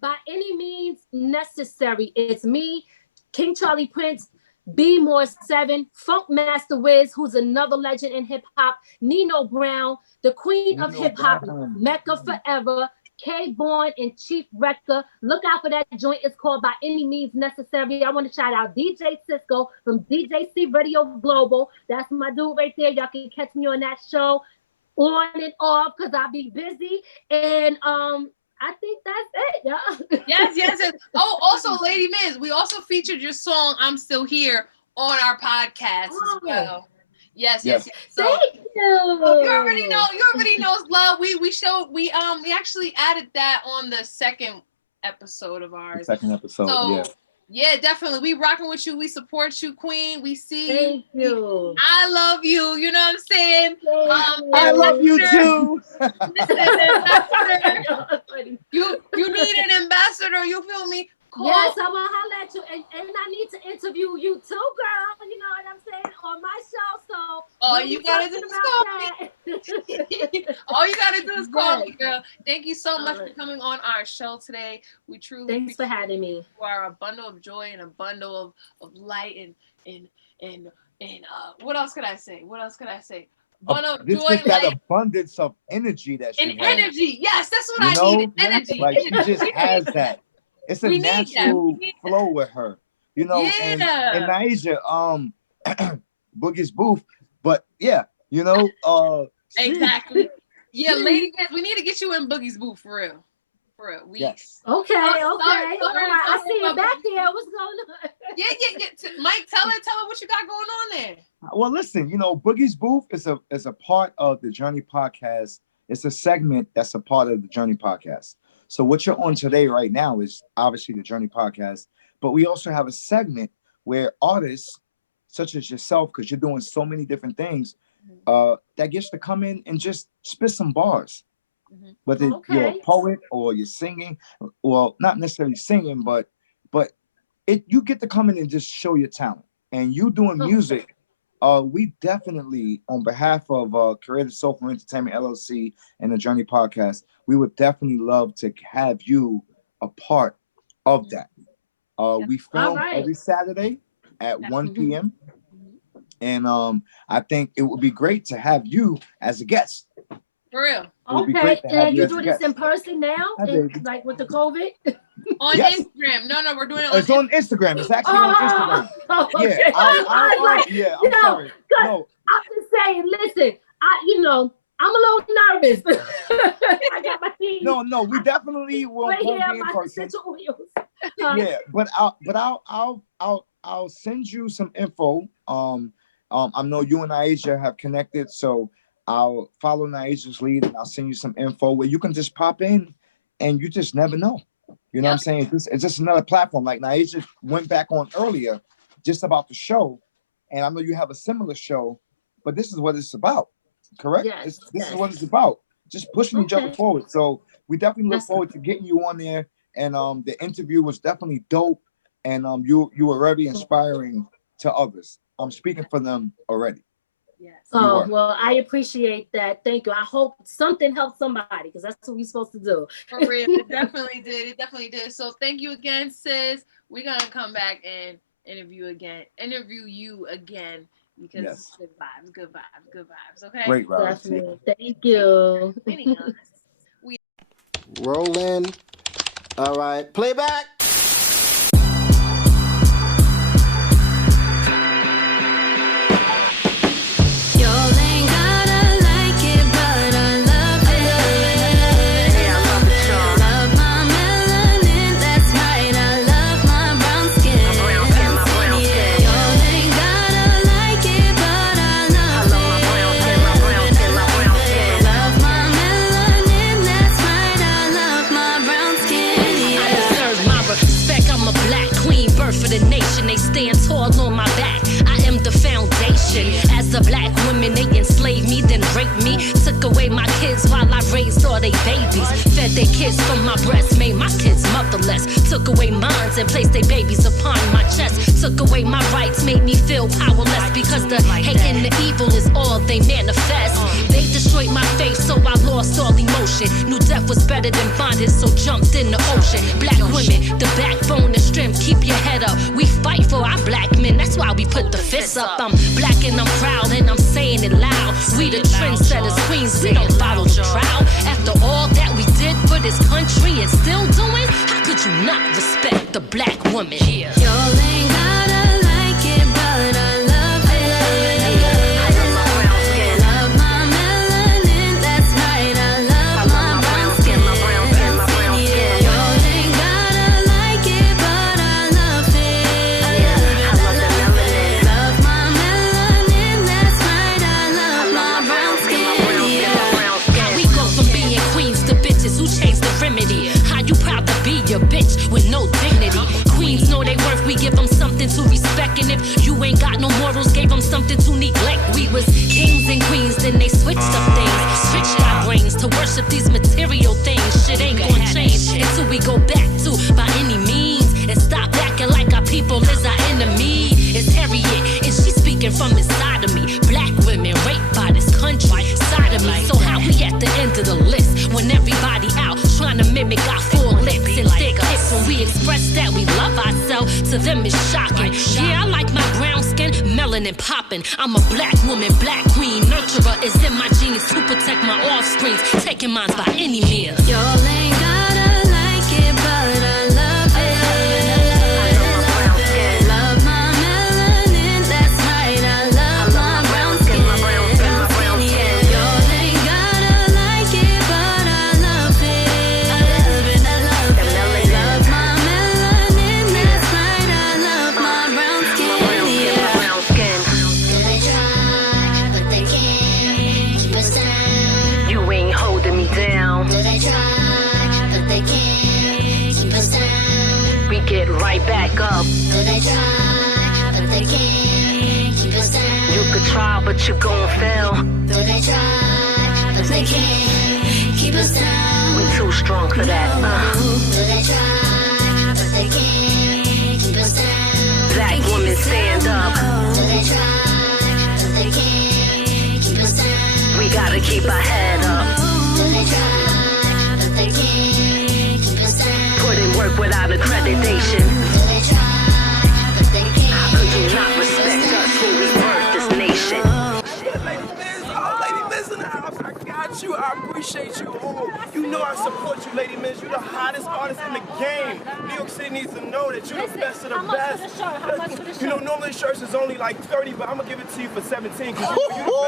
By Any Means Necessary. It's me, King Charlie Prince, B More 7, Funk Master Wiz, who's another legend in hip hop, Nino Brown, the queen of hip hop, Mecca Forever, K Born, and Chief Wrecker. Look out for that joint. It's called By Any Means Necessary. I want to shout out DJ Cisco from DJC Radio Global. That's my dude right there. Y'all can catch me on that show on and off because I'll be busy. And I think that's it, y'all. Yes. Oh, also, Lady Miz, we also featured your song "I'm Still Here" on our podcast as well. Yes. So, thank you. You already know, love. We actually added that on the second episode of ours. Second episode, so, yeah, definitely. We rocking with you. We support you, Queen. We see Thank you. I love you. You know what I'm saying? I love you too. Listen, you need an ambassador. You feel me? Call. Yes, I will holler at you, and I need to interview you too, girl. You know what I'm saying, on my show. So all you gotta do is call me. All you gotta do is call me, girl. Thank you so much for coming on our show today. We truly thanks for having me. You are a bundle of joy and a bundle of light and what else could I say? Bundle of joy, just that abundance of energy that she has. Energy. Yes, that's what I needed. Energy. Like she just has that. It's a natural flow with her, you know. And Nyasia, Boogie's booth, but you know, exactly. Yeah, Lady Miz, we need to get you in Boogie's booth for real. Yes. Okay. I see you back there. What's going on? Yeah. Mike, tell her what you got going on there. Well, listen, you know, Boogie's booth is a part of the Journey podcast. It's a segment that's a part of the Journey podcast. So what you're on today right now is obviously the Journey podcast, but we also have a segment where artists such as yourself, because you're doing so many different things, that gets to come in and just spit some bars. Whether you're a poet or you're singing, well, not necessarily singing, but you get to come in and just show your talent. And you doing music, we definitely, on behalf of Creative Soulful Entertainment LLC and the Journey podcast, we would definitely love to have you a part of that. We film every Saturday at 1 p.m. And I think it would be great to have you as a guest. For real. Okay, and you do this in person now, like with the COVID? On Instagram. No, we're doing it on It's on Instagram. It's actually on Instagram. Okay. I'm sorry. No. I'm just saying, listen, I'm a little nervous. I got my team. No, we definitely will be in person. Yeah, but I'll send you some info. I know you and Nyasia have connected, so I'll follow Nyasia's lead and I'll send you some info where you can just pop in and you just never know. You know what I'm saying? It's just another platform. Like Nyasia went back on earlier just about the show, and I know you have a similar show, but this is what it's about, correct? Yes, this is what it's about. Just pushing each other forward. So we definitely look forward to getting you on there. And the interview was definitely dope. And you were very inspiring to others. I'm speaking for them already. Yes. Oh, well, I appreciate that. Thank you. I hope something helps somebody, because that's what we're supposed to do. For real. It definitely did. So thank you again, sis. We're going to come back and interview you again, because good vibes. Okay. Great vibes. Definitely. Thank you. Rolling. All right. Playback. For the nation, they stand tall on my back. I am the foundation. As a black woman, they enslaved me, then raped me. Took away my kids while I raised all they babies. Fed their kids from my breast, made my kids motherless. Took away minds and placed their babies upon my chest. Took away my rights, made me feel powerless. Because the hate and the evil is all they manifest. They destroyed my faith, so I lost all emotion. Knew death was better than bondage, so jumped in the ocean. Black women, the backbone and strength, keep your head up. We fight for our black men, that's why we put the fists up. I'm black and I'm proud and I'm saying it loud. We the trendsetters, queens, we don't follow the crowd. After all that we did for this country and still doing, how could you not respect the black woman? Yeah. Y'all ain't gotta like it, but I love it. I love my brown skin. Love my melanin, that's right. I love my brown skin. My brown skin, my brown skin. Y'all ain't gotta like it, but I love it. I love the melanin. Love my melanin, that's right. I love my brown skin. How we go from being queens to bitches who changed the remedy? How you proud to be your bitch with no dignity? Queens know they worth, we give them something to respect. And if you ain't got no morals, gave them something to neglect. We was kings and queens, then they switched up things. Switched our brains to worship these material things. Shit ain't gonna change until we go back to by any means. And stop acting like our people is our enemy. It's Harriet, and she's speaking from inside of me. Black women raped by this country, side of me. So how we at the end of the list when everybody out trying to mimic our full lips and thick hips? When we express that we love ourselves, to them it's shocking. Yeah, I like my brown skin, melanin popping. I'm a black woman, black queen, nurturer is in my genes to protect my offsprings, taking mines by any means. Y'all ain't gotta like it, but I love it. Love my melanin, that's right. I love my brown skin. Y'all ain't gotta like it, but I love it. I love it, I love it. Love my melanin, that's right. I love my brown skin. Do they try, but they can't keep us down? You ain't holding me down. Do they try, but they can't keep us down? We get right back up. Do they try, but they can't keep us down? You could try, but you gon' fail. Do they try, but they can't keep us down? We too strong for that. Do they try, but they can't keep us down? Black women stand up. Do they try, but they can't keep us down? We gotta keep our head up. Do they try, but they can't keep us down? Put in work without accreditation. Do they try, but they can't? How could you not respect us when we birth this nation? Lady Miz in the house. I got you. I appreciate you. Oh, you know I support you, Lady Miz. You're the hottest artist in the game. New York City needs to know that you're the best of the how much best. for the shirt? How much for the shirt? You know, normally shirts is only like 30, but I'm gonna give it to you for 17 because you're the best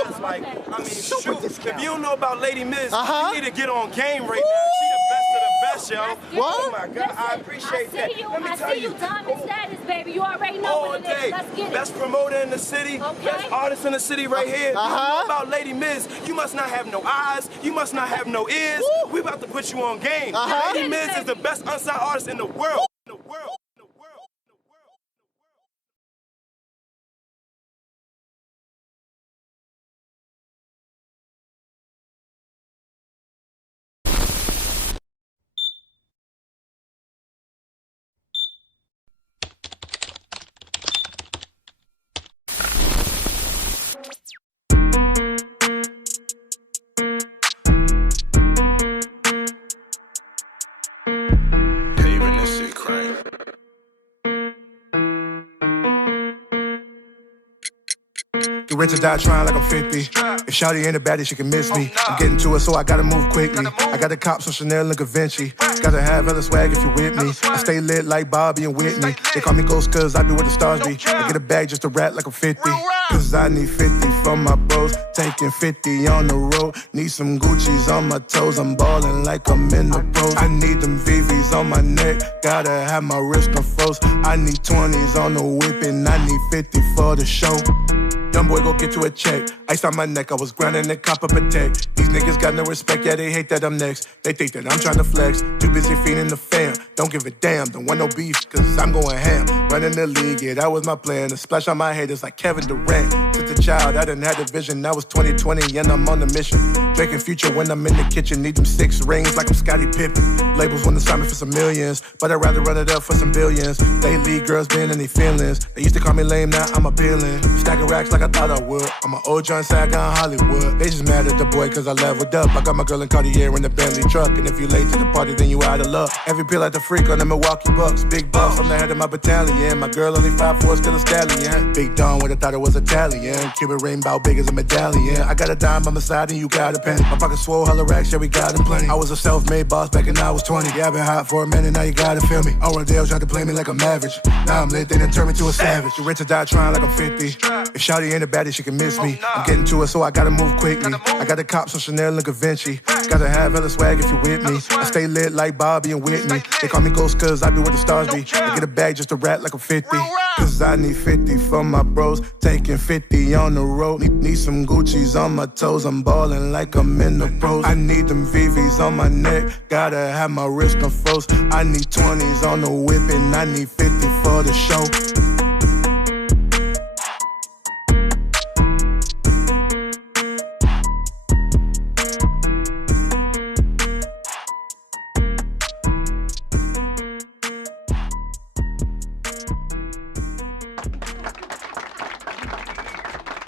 of the best. Like, I mean, shoot. If you don't know about Lady Miz, you need to get on game right now. She the best of the best, yo. Oh my God, I appreciate that. Let me tell you, diamond status, baby. You already know all what it day. is. Let's get it. Best promoter in the city, best artist in the city right here. You know about Lady Miz, you must not have no eyes, you must not have no ears. We about to put you on game. Lady Miz is the best unsigned artist in the world. The rich or die trying like I'm 50. If Shawty ain't a baddie, she can miss me. I'm getting to it, so I gotta move quickly. I got the cops on Chanel and Givenchy. Gotta have hella swag if you with me. I stay lit like Bobby and Whitney. They call me Ghost cause I be where the stars be. I get a bag just to rap like I'm 50. Cause I need 50 from my bros. Taking 50 on the road. Need some Gucci's on my toes. I'm ballin' like I'm in the pros. I need them VVs on my neck. Gotta have my wrist on froze. I need 20s on the whip and I need 50 for the show. Young boy, go get you a check. Ice on my neck, I was grinding and cop up a tech. These niggas got no respect, yeah, they hate that I'm next. They think that I'm trying to flex. Too busy feeding the fam. Don't give a damn, don't want no beef, cause I'm going ham. Running the league, yeah, that was my plan. To splash on my haters like Kevin Durant. Since a child, I done had a vision. Now it's 2020 and I'm on the mission. Drinking future when I'm in the kitchen. Need them 6 rings like I'm Scottie Pippen. Labels wanna sign me for some millions, but I'd rather run it up for some billions. Lately, girls been in their feelings. They used to call me lame, now I'm appealing. Stacking racks like I thought I would. I'm an old John Sack on Hollywood. They just mad at the boy cause I leveled up. I got my girl in Cartier in the Bentley truck. And if you late to the party, then you out of luck. Every pill like the freak on the Milwaukee Bucks. Big boss, I'm the head of my battalion. My girl only 5'4", still a stallion. Big Don would have thought it was Italian. Cuban rainbow big as a medallion. I got a dime on my side and you got a penny. My pocket swole, hella racks, yeah, we got them plenty. I was a self-made boss back when I was 20. Yeah, I've been hot for a minute, now you gotta feel me. Dale tried to play me like I'm average. Now I'm lit, they done turned me to a savage. You rich or die trying like I'm 50. If Shawty ain't a baddie, she can miss me. I'm getting to it, so I gotta move quickly. I got the cops on Chanel and Givenchy. Gotta have hella swag if you with me. I stay lit like Bobby and Whitney. They call me Ghost cause I be where the stars be. I get a bag just to rap like I'm 50. Cause I need 50 from my bros. Taking 50 on the road. Need some Gucci's on my toes. I'm ballin' like I'm in the pros. I need them VVs on my neck. Gotta have my wrist on froze. I need 20s on the whip and I need 50 for the show.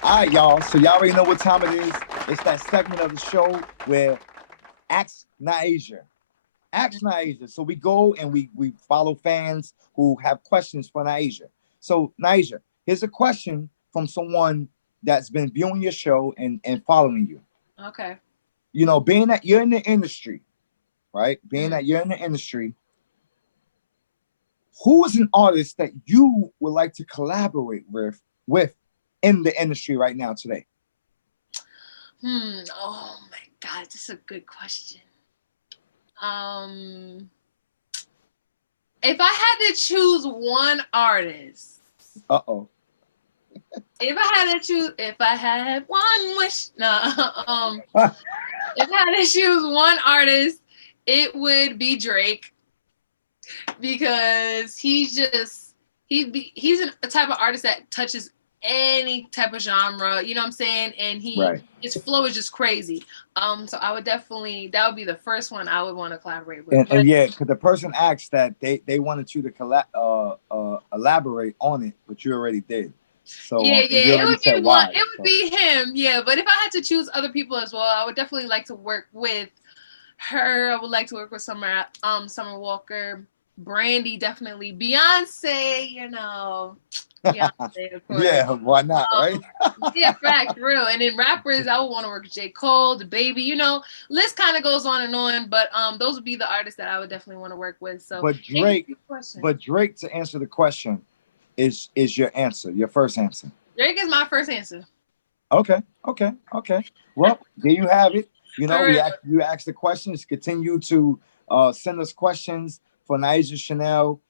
All right, y'all. So y'all already know what time it is. It's that segment of the show where Ask Nyasia. Ask Nyasia. So we go and we follow fans who have questions for Nyasia. So Nyasia, here's a question from someone that's been viewing your show and following you. Okay. You know, being that you're in the industry, right? Being that you're in the industry, who is an artist that you would like to collaborate with in the industry right now today? Oh my God, this is a good question. If I had to choose one artist. If I had one wish. No. If I had to choose one artist, it would be Drake. Because he's a type of artist that touches any type of genre, you know what I'm saying? And his flow is just crazy. So I would definitely, that would be the first one I would want to collaborate with. And yeah, because the person asked that they wanted you to elaborate on it, but you already did. So it would be one. It would be him. Yeah, but if I had to choose other people as well, I would definitely like to work with her. I would like to work with Summer Walker, Brandy, definitely, Beyonce. You know. Beyonce, of course. Yeah, why not, right? Yeah, fact, real. And then rappers, I would want to work with J. Cole, The Baby, you know, list kind of goes on and on, but those would be the artists that I would definitely want to work with. So But Drake, to answer the question, is your answer, your first answer. Drake is my first answer. Okay. Well, there you have it. You know, you ask the questions, continue to send us questions for Nyasia Chane'l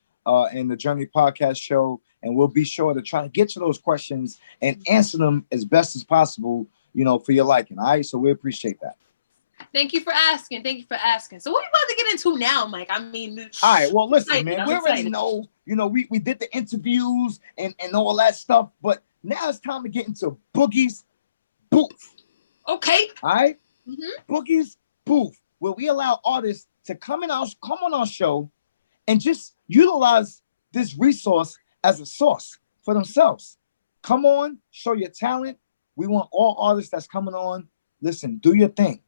and the Journey Podcast Show. And we'll be sure to try to get to those questions and answer them as best as possible, you know, for your liking. All right. So we appreciate that. Thank you for asking. So what are we about to get into now, Mike? I mean, all right. Well, listen, man, we already know, you know, we did the interviews and all that stuff, but now it's time to get into Boogie's Booth. Okay. All right. Mm-hmm. Boogie's Booth, where we allow artists to come on our show and just utilize this resource as a source for themselves. Come on, show your talent. We want all artists that's coming on. Listen, do your thing.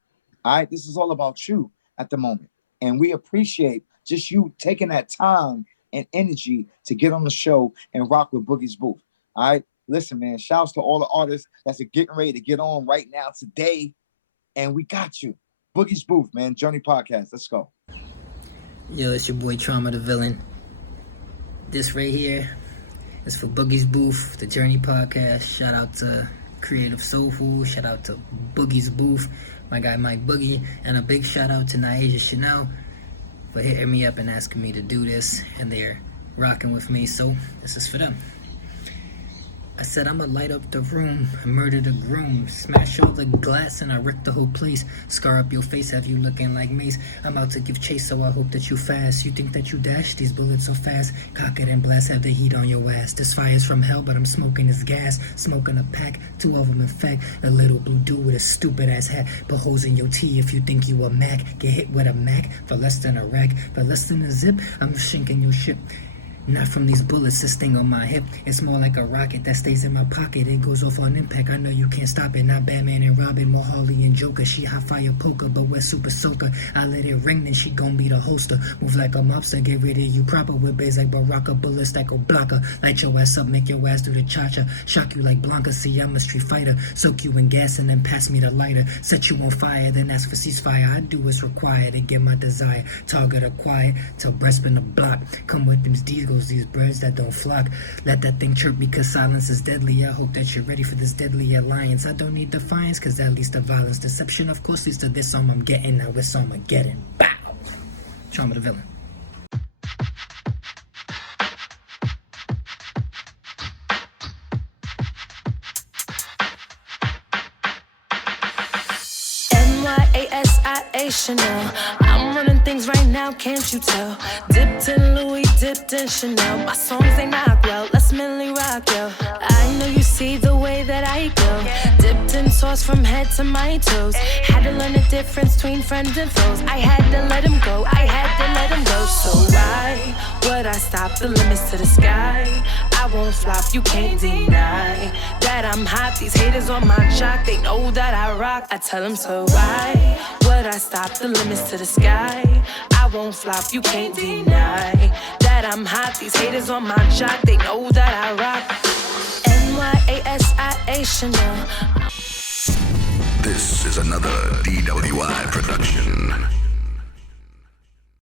All right, this is all about you at the moment. And we appreciate just you taking that time and energy to get on the show and rock with Boogie's Booth. All right, Listen, man, shouts to all the artists that's getting ready to get on right now today. And we got you. Boogie's Booth, man. Journey Podcast. Let's go. Yo, it's your boy Trauma the Villain. This right here is for Boogie's Booth, the Journey Podcast. Shout out to Creative Soul Food. Shout out to Boogie's Booth, my guy Mike Boogie. And a big shout out to Nyasia Chane'l for hitting me up and asking me to do this. And they're rocking with me, so this is for them. I said I'ma light up the room, murder the groom, smash all the glass and I wreck the whole place, scar up your face, have you looking like Mace. I'm out to give chase, so I hope that you fast. You think that you dash, these bullets so fast. Cock it and blast, have the heat on your ass. This fire's from hell, but I'm smoking this gas. Smoking a pack, 2 of them in fact. A little blue dude with a stupid ass hat. Put holes in your tea if you think you a Mac. Get hit with a Mac for less than a rack. For less than a zip, I'm shinking your ship. Not from these bullets, this thing on my hip. It's more like a rocket that stays in my pocket. It goes off on impact, I know you can't stop it. Not Batman and Robin, more Harley and Joker. She hot fire poker, but we're super soaker. I let it ring, then she gon' be the holster. Move like a mobster, get rid of you proper. With bays like Baraka, bullets that go blocker. Light your ass up, make your ass do the cha-cha. Shock you like Blanca, see I'm a street fighter. Soak you in gas and then pass me the lighter. Set you on fire, then ask for ceasefire. I do what's required to get my desire. Target acquired, till breast been the block. Come with them deagles, these birds that don't flock. Let that thing chirp because silence is deadly. I hope that you're ready for this deadly alliance. I don't need defiance, cause that leads to violence. Deception, of course, leads to this I'm getting. Now it's Armageddon. Bow! Trauma the Villain. Nyasia Chane'l. I'm running things right now, can't you tell? Dipped in Louis, dipped in Chanel. My songs they knock well, let's mentally rock, yo. I know you see the way that I go. Dipped in sauce from head to my toes. Had to learn the difference between friends and foes. I had to let him go, I had to let him go. So why would I stop the limits to the sky? I won't flop, you can't deny that I'm hot. These haters on my jock, they know that I rock. I tell them so. Why would I stop the limits to the sky? I won't flop, you can't deny that I'm hot. These haters on my jock, they know that I rock. Nyasia Chane'l. This is another DW